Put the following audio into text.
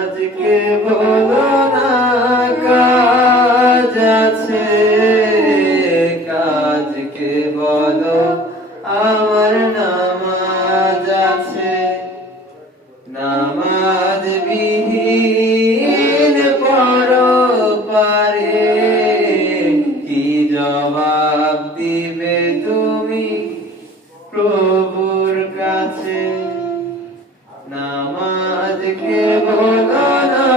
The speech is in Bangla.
আজকে বলো না কাজ আছে, কাজকে বলো আমার নামাজ আছে। নামাজ বিহীন পরপারে কি জবাব দিবে তুমি প্রভুর কাছে? নামাজকে বলো না